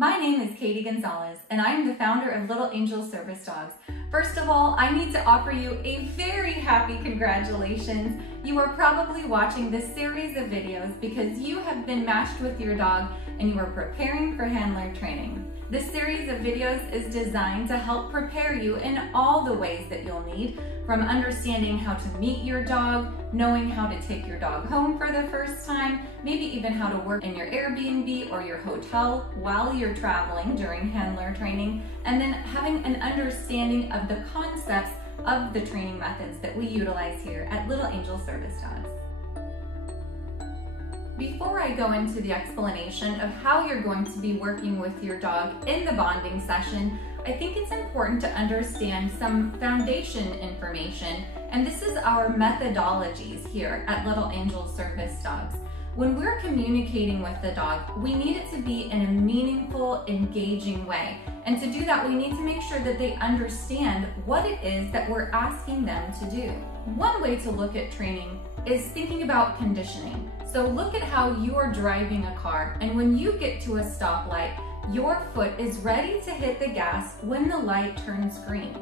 My name is Katie Gonzalez, and I am the founder of Little Angel Service Dogs. First of all, I need to offer you a very happy congratulations. You are probably watching this series of videos because you have been matched with your dog and you are preparing for handler training. This series of videos is designed to help prepare you in all the ways that you'll need, from understanding how to meet your dog, knowing how to take your dog home for the first time, maybe even how to work in your Airbnb or your hotel while you're traveling during handler training, and then having an understanding of the concepts of the training methods that we utilize here at Little Angel Service Dogs. Before I go into the explanation of how you're going to be working with your dog in the bonding session, I think it's important to understand some foundation information, and this is our methodologies here at Little Angel Service Dogs. When we're communicating with the dog, we need it to be in a meaningful, engaging way. And to do that, we need to make sure that they understand what it is that we're asking them to do. One way to look at training is thinking about conditioning. So look at how you are driving a car, and when you get to a stoplight, your foot is ready to hit the gas when the light turns green.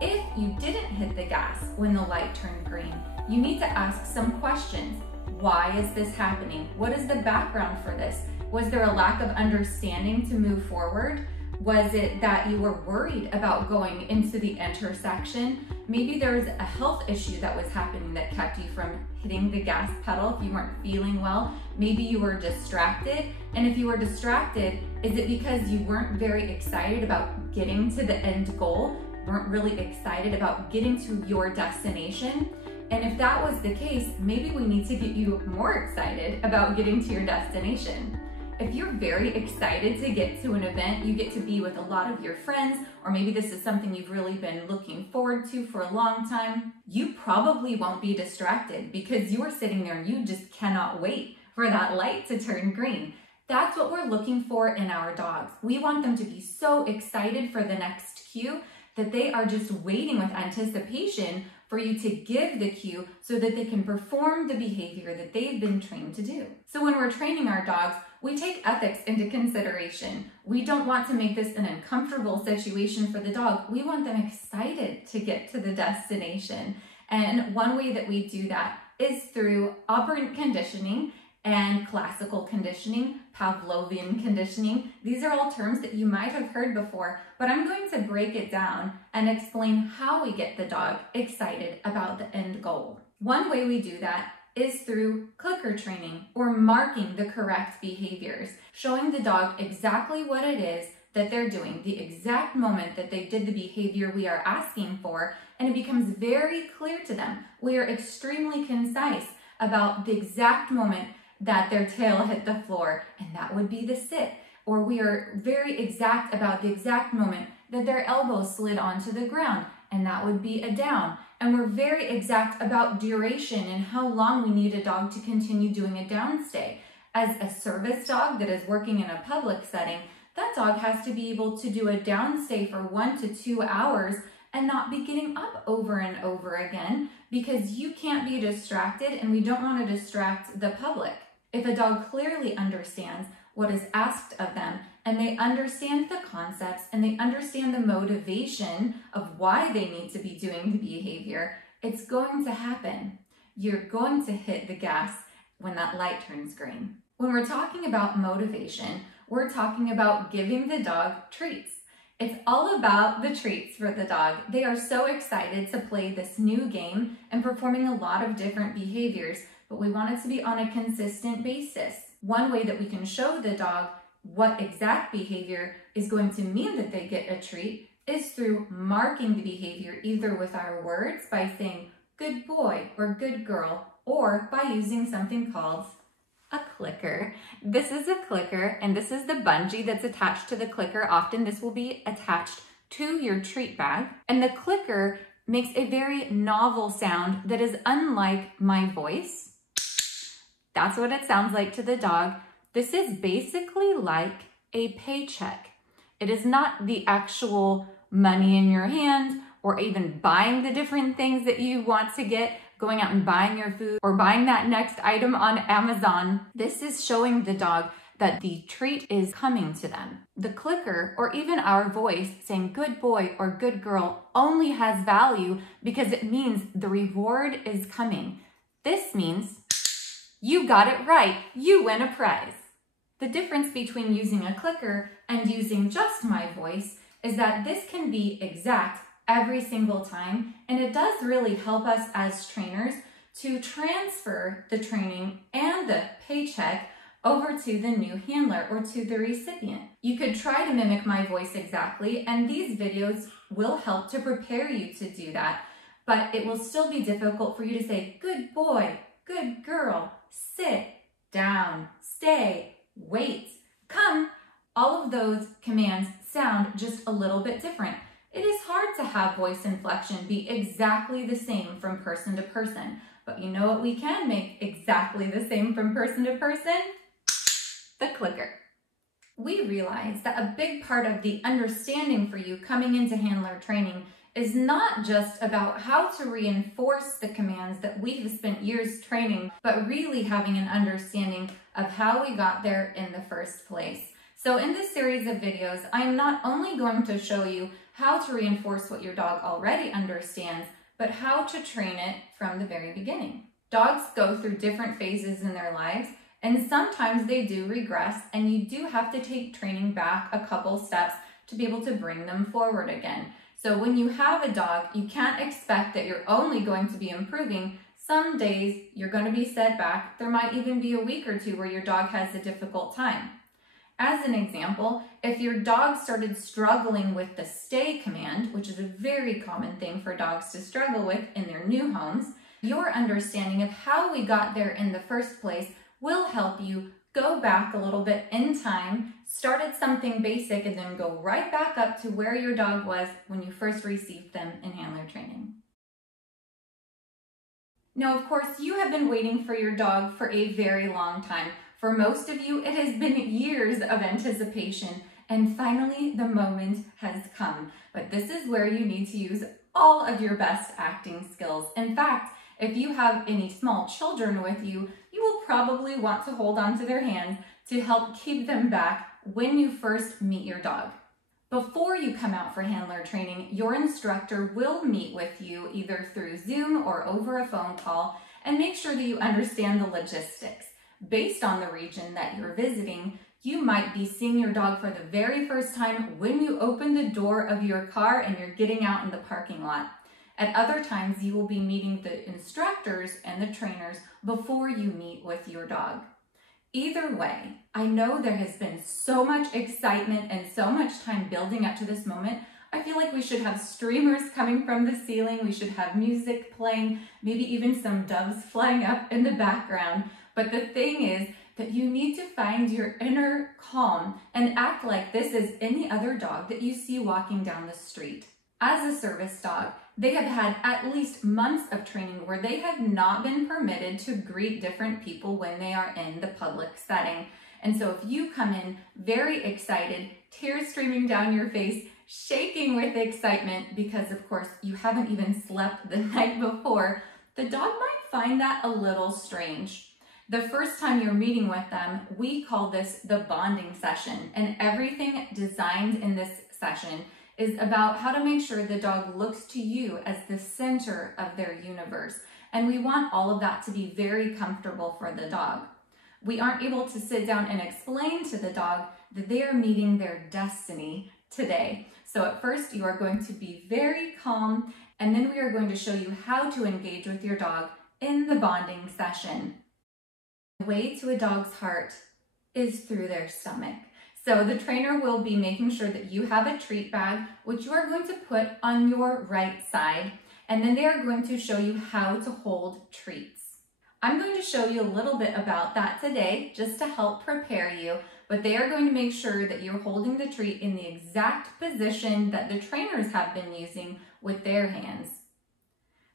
If you didn't hit the gas when the light turned green, you need to ask some questions. Why is this happening? What is the background for this? Was there a lack of understanding to move forward? Was it that you were worried about going into the intersection? Maybe there was a health issue that was happening that kept you from hitting the gas pedal if you weren't feeling well. Maybe you were distracted. And if you were distracted, is it because you weren't very excited about getting to the end goal? Weren't really excited about getting to your destination? And if that was the case, maybe we need to get you more excited about getting to your destination. If you're very excited to get to an event, you get to be with a lot of your friends, or maybe this is something you've really been looking forward to for a long time, you probably won't be distracted because you are sitting there and you just cannot wait for that light to turn green. That's what we're looking for in our dogs. We want them to be so excited for the next cue that they are just waiting with anticipation for you to give the cue so that they can perform the behavior that they've been trained to do. So when we're training our dogs, we take ethics into consideration. We don't want to make this an uncomfortable situation for the dog. We want them excited to get to the destination. And one way that we do that is through operant conditioning and classical conditioning, Pavlovian conditioning. These are all terms that you might have heard before, but I'm going to break it down and explain how we get the dog excited about the end goal. One way we do that is through clicker training, or marking the correct behaviors, showing the dog exactly what it is that they're doing, the exact moment that they did the behavior we are asking for, and it becomes very clear to them. We are extremely concise about the exact moment that their tail hit the floor, and that would be the sit. Or we are very exact about the exact moment that their elbow slid onto the ground, and that would be a down. And we're very exact about duration and how long we need a dog to continue doing a down stay. As a service dog that is working in a public setting, that dog has to be able to do a down stay for 1 to 2 hours and not be getting up over and over again, because you can't be distracted and we don't want to distract the public. If a dog clearly understands what is asked of them, and they understand the concepts and they understand the motivation of why they need to be doing the behavior, it's going to happen. You're going to hit the gas when that light turns green. When we're talking about motivation, we're talking about giving the dog treats. It's all about the treats for the dog. They are so excited to play this new game and performing a lot of different behaviors, but we want it to be on a consistent basis. One way that we can show the dog what exact behavior is going to mean that they get a treat is through marking the behavior, either with our words by saying good boy or good girl, or by using something called a clicker. This is a clicker, and this is the bungee that's attached to the clicker. Often this will be attached to your treat bag, and the clicker makes a very novel sound that is unlike my voice. That's what it sounds like to the dog. This is basically like a paycheck. It is not the actual money in your hand or even buying the different things that you want to get, going out and buying your food or buying that next item on Amazon. This is showing the dog that the treat is coming to them. The clicker, or even our voice saying good boy or good girl, only has value because it means the reward is coming. This means you got it right, you win a prize. The difference between using a clicker and using just my voice is that this can be exact every single time, and it does really help us as trainers to transfer the training and the paycheck over to the new handler or to the recipient. You could try to mimic my voice exactly, and these videos will help to prepare you to do that, but it will still be difficult for you to say, good boy, good girl, sit, down, stay, wait, come. All of those commands sound just a little bit different. It is hard to have voice inflection be exactly the same from person to person, but you know what we can make exactly the same from person to person? The clicker. We realize that a big part of the understanding for you coming into handler training is not just about how to reinforce the commands that we have spent years training, but really having an understanding of how we got there in the first place. So in this series of videos, I'm not only going to show you how to reinforce what your dog already understands, but how to train it from the very beginning. Dogs go through different phases in their lives, and sometimes they do regress, and you do have to take training back a couple steps to be able to bring them forward again. So when you have a dog, you can't expect that you're only going to be improving. Some days you're going to be set back. There might even be a week or two where your dog has a difficult time. As an example, if your dog started struggling with the stay command, which is a very common thing for dogs to struggle with in their new homes, your understanding of how we got there in the first place will help you go back a little bit in time, start at something basic, and then go right back up to where your dog was when you first received them in handler training. Now, of course, you have been waiting for your dog for a very long time. For most of you, it has been years of anticipation, and finally the moment has come. But this is where you need to use all of your best acting skills. In fact, if you have any small children with you, you will probably want to hold onto their hands to help keep them back when you first meet your dog. Before you come out for handler training, your instructor will meet with you either through Zoom or over a phone call and make sure that you understand the logistics. Based on the region that you're visiting, you might be seeing your dog for the very first time when you open the door of your car and you're getting out in the parking lot. At other times, you will be meeting the instructors and the trainers before you meet with your dog. Either way, I know there has been so much excitement and so much time building up to this moment. I feel like we should have streamers coming from the ceiling. We should have music playing, maybe even some doves flying up in the background. But the thing is that you need to find your inner calm and act like this is any other dog that you see walking down the street. As a service dog, they have had at least months of training where they have not been permitted to greet different people when they are in the public setting. And so if you come in very excited, tears streaming down your face, shaking with excitement because of course you haven't even slept the night before, the dog might find that a little strange. The first time you're meeting with them, we call this the bonding session, and everything designed in this session is about how to make sure the dog looks to you as the center of their universe. And we want all of that to be very comfortable for the dog. We aren't able to sit down and explain to the dog that they are meeting their destiny today. So at first you are going to be very calm, and then we are going to show you how to engage with your dog in the bonding session. The way to a dog's heart is through their stomach. So the trainer will be making sure that you have a treat bag, which you are going to put on your right side, and then they are going to show you how to hold treats. I'm going to show you a little bit about that today, just to help prepare you, but they are going to make sure that you're holding the treat in the exact position that the trainers have been using with their hands.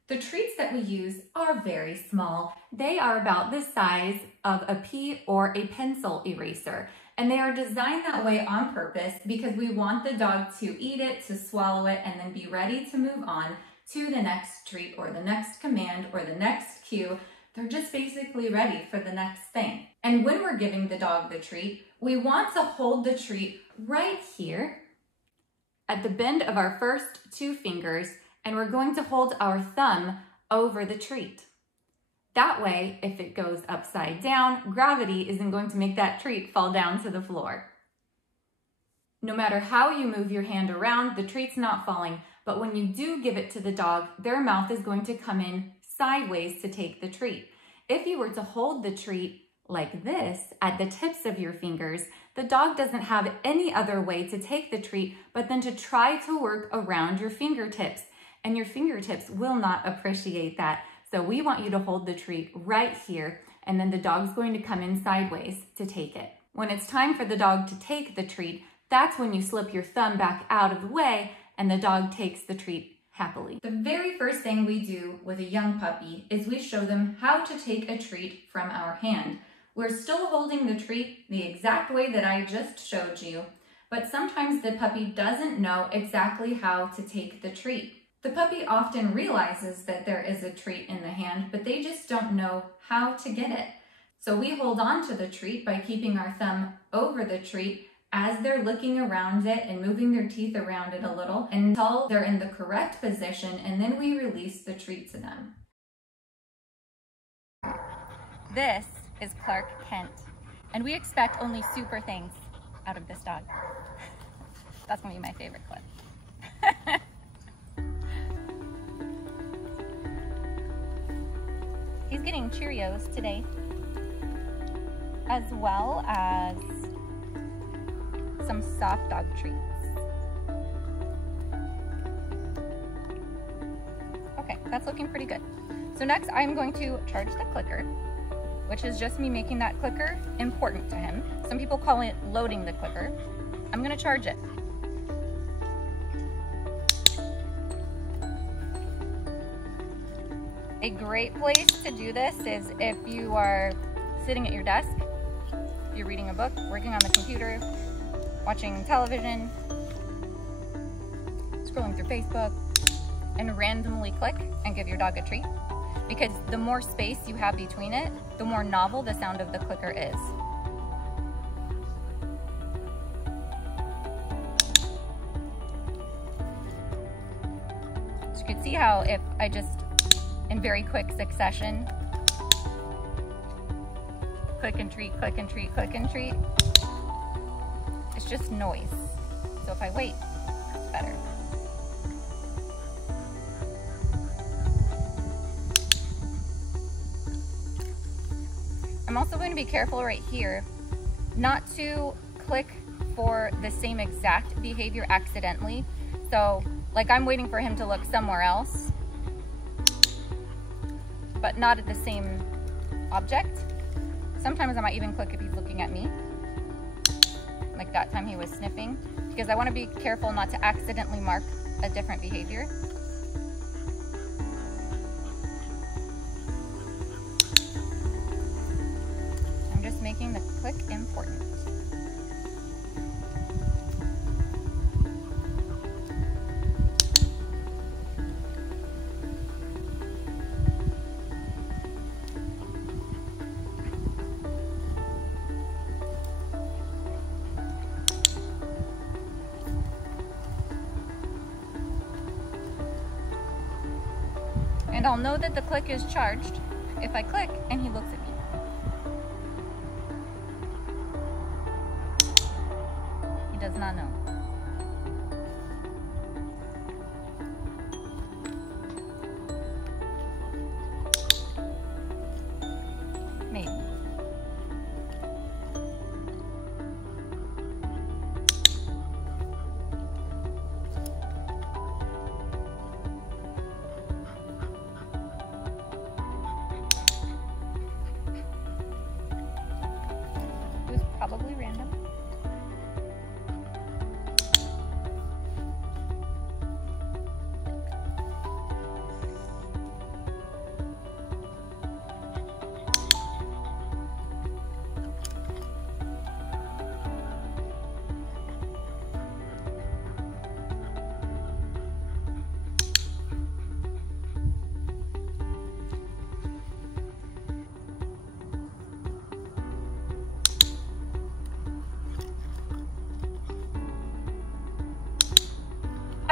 The treats that we use are very small. They are about the size of a pea or a pencil eraser. And they are designed that way on purpose because we want the dog to eat it, to swallow it, and then be ready to move on to the next treat or the next command or the next cue. They're just basically ready for the next thing. And when we're giving the dog the treat, we want to hold the treat right here at the bend of our first 2 fingers, and we're going to hold our thumb over the treat. That way, if it goes upside down, gravity isn't going to make that treat fall down to the floor. No matter how you move your hand around, the treat's not falling, but when you do give it to the dog, their mouth is going to come in sideways to take the treat. If you were to hold the treat like this at the tips of your fingers, the dog doesn't have any other way to take the treat but then to try to work around your fingertips, and your fingertips will not appreciate that. So we want you to hold the treat right here, and then the dog's going to come in sideways to take it. When it's time for the dog to take the treat, that's when you slip your thumb back out of the way and the dog takes the treat happily. The very first thing we do with a young puppy is we show them how to take a treat from our hand. We're still holding the treat the exact way that I just showed you, but sometimes the puppy doesn't know exactly how to take the treat. The puppy often realizes that there is a treat in the hand, but they just don't know how to get it. So we hold on to the treat by keeping our thumb over the treat as they're looking around it and moving their teeth around it a little until they're in the correct position, and then we release the treat to them. This is Clark Kent, and we expect only super things out of this dog. That's gonna be my favorite clip. He's getting Cheerios today, as well as some soft dog treats. Okay, that's looking pretty good. So next I'm going to charge the clicker, which is just me making that clicker important to him. Some people call it loading the clicker. I'm gonna charge it. A great place to do this is if you are sitting at your desk, you're reading a book, working on the computer, watching television, scrolling through Facebook, and randomly click and give your dog a treat. Because the more space you have between it, the more novel the sound of the clicker is. So you can see how if I just, in very quick succession, click and treat, click and treat, click and treat, it's just noise. So if I wait, it's better. I'm also going to be careful right here not to click for the same exact behavior accidentally. So like I'm waiting for him to look somewhere else, but not at the same object. Sometimes I might even click if he's looking at me, like that time he was sniffing, because I want to be careful not to accidentally mark a different behavior. I'm just making the click important. And I'll know that the click is charged if I click and he looks at me. He does not know. Maybe.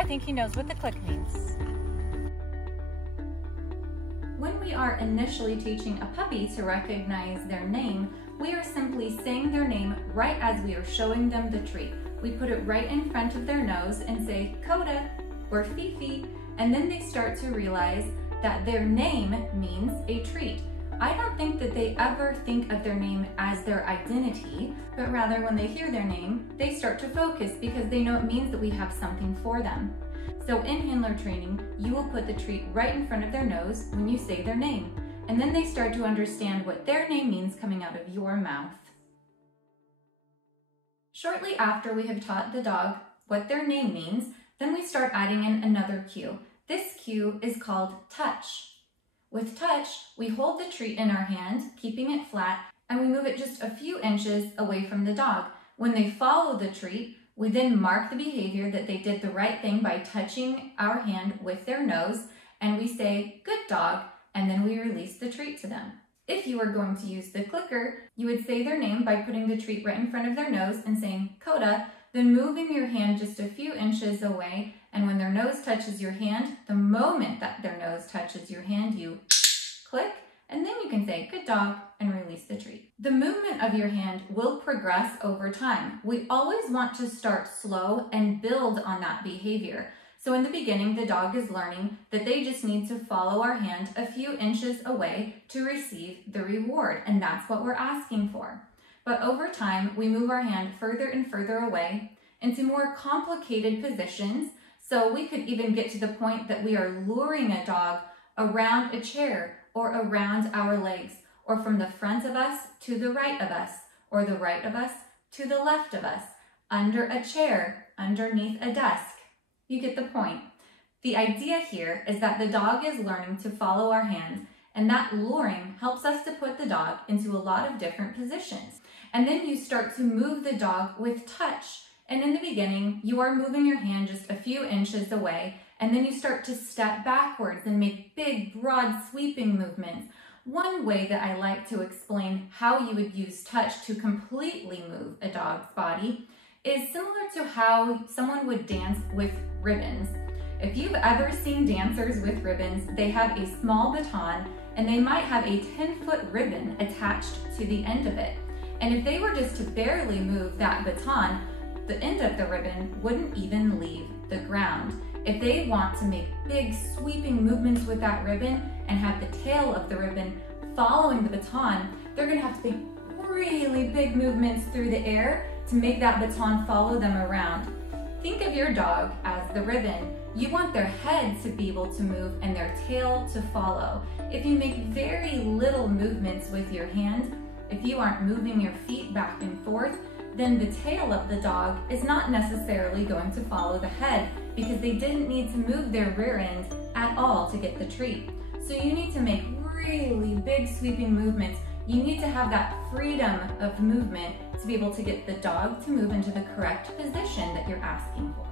I think he knows what the click means. When we are initially teaching a puppy to recognize their name, we are simply saying their name right as we are showing them the treat. We put it right in front of their nose and say Coda or Fifi, and then they start to realize that their name means a treat. I don't think that they ever think of their name as their identity, but rather when they hear their name, they start to focus because they know it means that we have something for them. So in handler training, you will put the treat right in front of their nose when you say their name, and then they start to understand what their name means coming out of your mouth. Shortly after we have taught the dog what their name means, then we start adding in another cue. This cue is called touch. With touch, we hold the treat in our hand, keeping it flat, and we move it just a few inches away from the dog. When they follow the treat, we then mark the behavior that they did the right thing by touching our hand with their nose, and we say, "Good dog," and then we release the treat to them. If you were going to use the clicker, you would say their name by putting the treat right in front of their nose and saying, "Coda," then moving your hand just a few inches away, and when their nose touches your hand, the moment that their nose touches your hand, you click, and then you can say, "Good dog," and release the treat. The movement of your hand will progress over time. We always want to start slow and build on that behavior. So in the beginning, the dog is learning that they just need to follow our hand a few inches away to receive the reward, and that's what we're asking for. But over time, we move our hand further and further away into more complicated positions, so we could even get to the point that we are luring a dog around a chair or around our legs, or from the front of us to the right of us, or the right of us to the left of us, under a chair, underneath a desk. You get the point. The idea here is that the dog is learning to follow our hand, and that luring helps us to put the dog into a lot of different positions. And then you start to move the dog with touch. And in the beginning, you are moving your hand just a few inches away, and then you start to step backwards and make big, broad, sweeping movements. One way that I like to explain how you would use touch to completely move a dog's body is similar to how someone would dance with ribbons. If you've ever seen dancers with ribbons, they have a small baton and they might have a 10-foot ribbon attached to the end of it. And if they were just to barely move that baton, the end of the ribbon wouldn't even leave the ground. If they want to make big sweeping movements with that ribbon and have the tail of the ribbon following the baton, they're gonna have to make really big movements through the air to make that baton follow them around. Think of your dog as the ribbon. You want their head to be able to move and their tail to follow. If you make very little movements with your hand, if you aren't moving your feet back and forth, then the tail of the dog is not necessarily going to follow the head because they didn't need to move their rear end at all to get the treat. So you need to make really big sweeping movements. You need to have that freedom of movement to be able to get the dog to move into the correct position that you're asking for.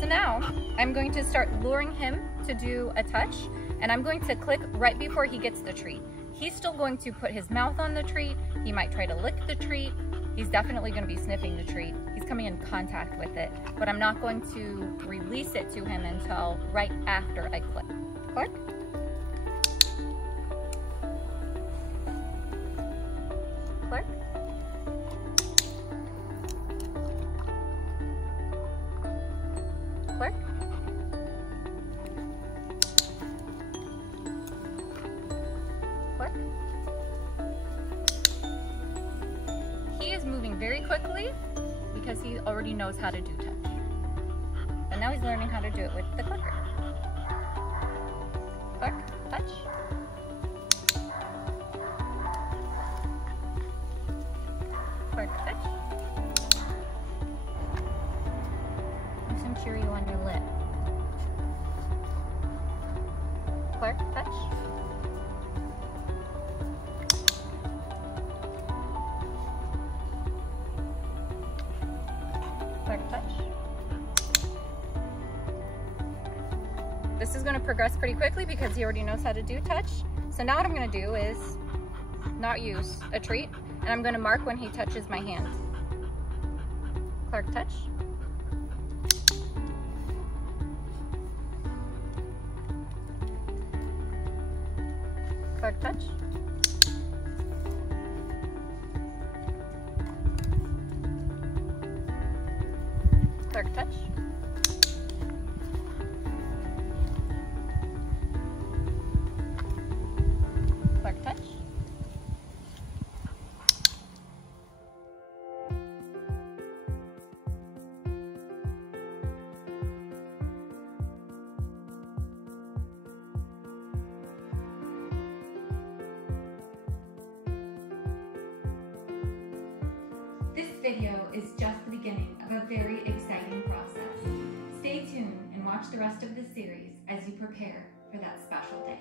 So now I'm going to start luring him to do a touch, and I'm going to click right before he gets the treat. He's still going to put his mouth on the treat. He might try to lick the treat. He's definitely going to be sniffing the treat. He's coming in contact with it, but I'm not going to release it to him until right after I click. Click. Click. Click. Click. He is moving very quickly because he already knows how to do touch. But now he's learning how to do it with the clicker. Click, touch. Click, touch. Have some Cheerio on your lip. Click, touch. Click, touch. This is going to progress pretty quickly because he already knows how to do touch. So now what I'm going to do is not use a treat, and I'm going to mark when he touches my hand. Clark, touch. Clark touch. Clark touch. Clark touch. This video is just the beginning of a very exciting process. Stay tuned and watch the rest of the series as you prepare for that special day.